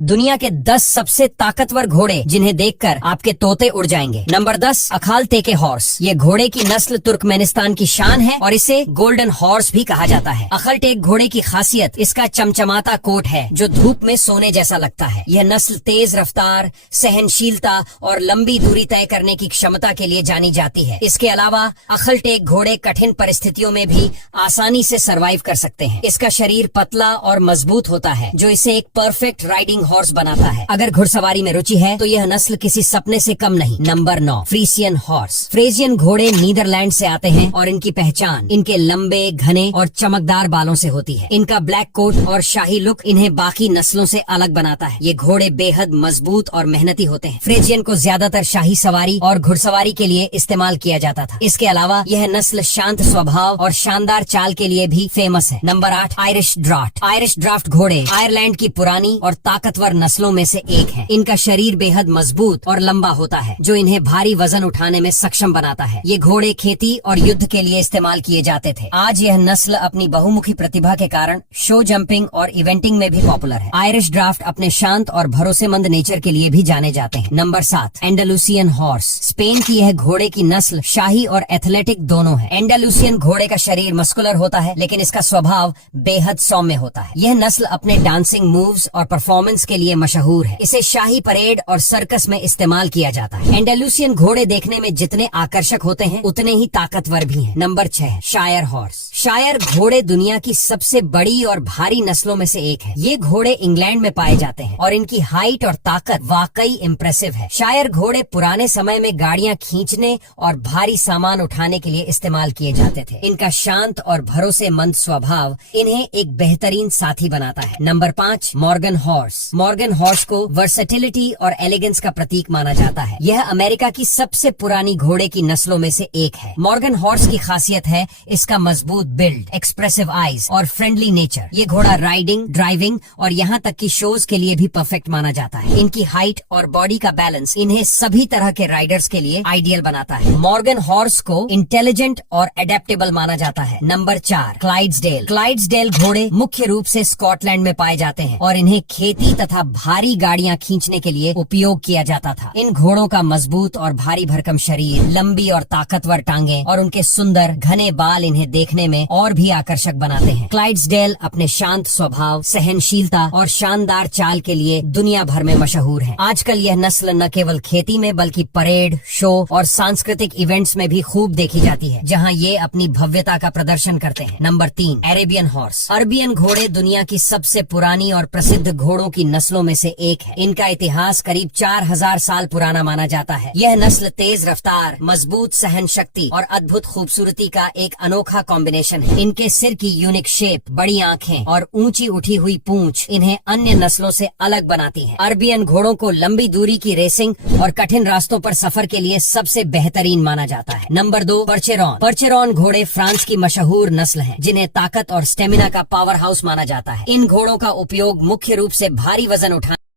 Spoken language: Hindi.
दुनिया के 10 सबसे ताकतवर घोड़े जिन्हें देखकर आपके तोते उड़ जाएंगे। Number 10, Akhal Teke horse. ये घोड़े की नस्ल तुर्कमेनिस्तान की शान है और इसे गोल्डन हॉर्स भी कहा जाता है। अखाल टेक घोड़े की खासियत इसका चमचमाता कोट है जो धूप में सोने जैसा लगता है। यह नस्ल तेज रफ्तार, सहनशीलता और लंबी दूरी तय करने की क्षमता के लिए जानी जाती है। इसके अलावा अखाल टेक घोड़े कठिन परिस्थितियों में भी आसानी से सरवाइव कर सकते हैं। इसका शरीर पतला और मजबूत होता है जो इसे एक परफेक्ट राइडिंग हॉर्स बनाता है। अगर घुड़सवारी में रुचि है तो यह नस्ल किसी सपने से कम नहीं। Number 9, फ्रीसियन horse. फ्रेजियन घोड़े नीदरलैंड से आते हैं और इनकी पहचान इनके लंबे, घने और चमकदार बालों से होती है। इनका ब्लैक कोट और शाही लुक इन्हें बाकी नस्लों से अलग बनाता है। ये घोड़े बेहद मजबूत और मेहनती होते हैं। फ्रेजियन को ज्यादातर शाही सवारी और घुड़सवारी के लिए इस्तेमाल किया जाता था। इसके अलावा यह नस्ल शांत स्वभाव और शानदार चाल के लिए भी फेमस है। Number 8, Irish draft. Irish draft घोड़े आयरलैंड की पुरानी और ताकतवर नस्लों में से एक है। इनका शरीर बेहद मजबूत और लंबा होता है जो इन्हें भारी वजन उठाने में सक्षम बनाता है। ये घोड़े खेती और युद्ध के लिए इस्तेमाल किए जाते थे। आज यह नस्ल अपनी बहुमुखी प्रतिभा के कारण शो जंपिंग और इवेंटिंग में भी पॉपुलर है। आयरिश ड्राफ्ट अपने शांत और भरोसेमंद नेचर के लिए भी जाने जाते हैं। Number 7, एंडालुसियन horse. स्पेन की यह घोड़े की नस्ल शाही और एथलेटिक दोनों है। एंडालुसियन घोड़े का शरीर मस्कुलर होता है लेकिन इसका स्वभाव बेहद सौम्य होता है। यह नस्ल अपने डांसिंग मूव्स और परफॉर्मेंस के लिए मशहूर है। इसे शाही परेड और सर्कस में इस्तेमाल किया जाता है। एंडालुसियन घोड़े देखने में जितने आकर्षक होते हैं उतने ही ताकतवर भी हैं। नंबर 6, शायर हॉर्स। शायर घोड़े दुनिया की सबसे बड़ी और भारी नस्लों में से एक है। ये घोड़े इंग्लैंड में पाए जाते हैं और इनकी हाइट और ताकत वाकई इम्प्रेसिव है। शायर घोड़े पुराने समय में गाड़ियां खींचने और भारी सामान उठाने के लिए इस्तेमाल किए जाते थे। इनका शांत और भरोसेमंद स्वभाव इन्हें एक बेहतरीन साथी बनाता है। Number 5, Morgan horse. Morgan horse को वर्सेटिलिटी और एलिगेंस का प्रतीक माना जाता है। यह अमेरिका की सबसे पुरानी घोड़े की नस्लों में से एक है। मॉर्गन हॉर्स की खासियत है इसका मजबूत बिल्ड, एक्सप्रेसिव आईज और फ्रेंडली नेचर। ये घोड़ा राइडिंग, ड्राइविंग और यहाँ तक कि शोज के लिए भी परफेक्ट माना जाता है। इनकी हाइट और बॉडी का बैलेंस इन्हें सभी तरह के राइडर्स के लिए आइडियल बनाता है। मॉर्गन हॉर्स को इंटेलिजेंट और एडेप्टेबल माना जाता है। नंबर 4, क्लाइड्सडेल। क्लाइड्सडेल घोड़े मुख्य रूप से स्कॉटलैंड में पाए जाते हैं और इन्हें खेती तथा भारी गाड़ियां खींचने के लिए उपयोग किया जाता था। इन घोड़ों का मजबूत और भारी भरकम शरीर, लंबी और ताकतवर टांगे और उनके सुंदर घने बाल इन्हें देखने में और भी आकर्षक बनाते हैं। क्लाइड्सडेल अपने शांत स्वभाव, सहनशीलता और शानदार चाल के लिए दुनिया भर में मशहूर है। आजकल यह नस्ल न केवल खेती में बल्कि परेड, शो और सांस्कृतिक इवेंट्स में भी खूब देखी जाती है जहाँ ये अपनी भव्यता का प्रदर्शन करते हैं। Number 3, Arabian horse. अरबियन घोड़े दुनिया की सबसे पुरानी और प्रसिद्ध घोड़ों की नस्लों में से एक है। इनका इतिहास करीब 4000 साल पुराना माना जाता है। यह नस्ल तेज रफ्तार, मजबूत सहन शक्ति और अद्भुत खूबसूरती का एक अनोखा कॉम्बिनेशन है। इनके सिर की यूनिक शेप, बड़ी आँखें और ऊंची उठी हुई पूंछ इन्हें अन्य नस्लों से अलग बनाती है। अरबियन घोड़ों को लंबी दूरी की रेसिंग और कठिन रास्तों पर सफर के लिए सबसे बेहतरीन माना जाता है। नंबर 2, पर्चेरॉन। पर्चेरॉन घोड़े फ्रांस की मशहूर नस्ल है जिन्हें ताकत और स्टेमिना का पावर हाउस माना जाता है। इन घोड़ों का उपयोग मुख्य रूप से भारी वजन उठाने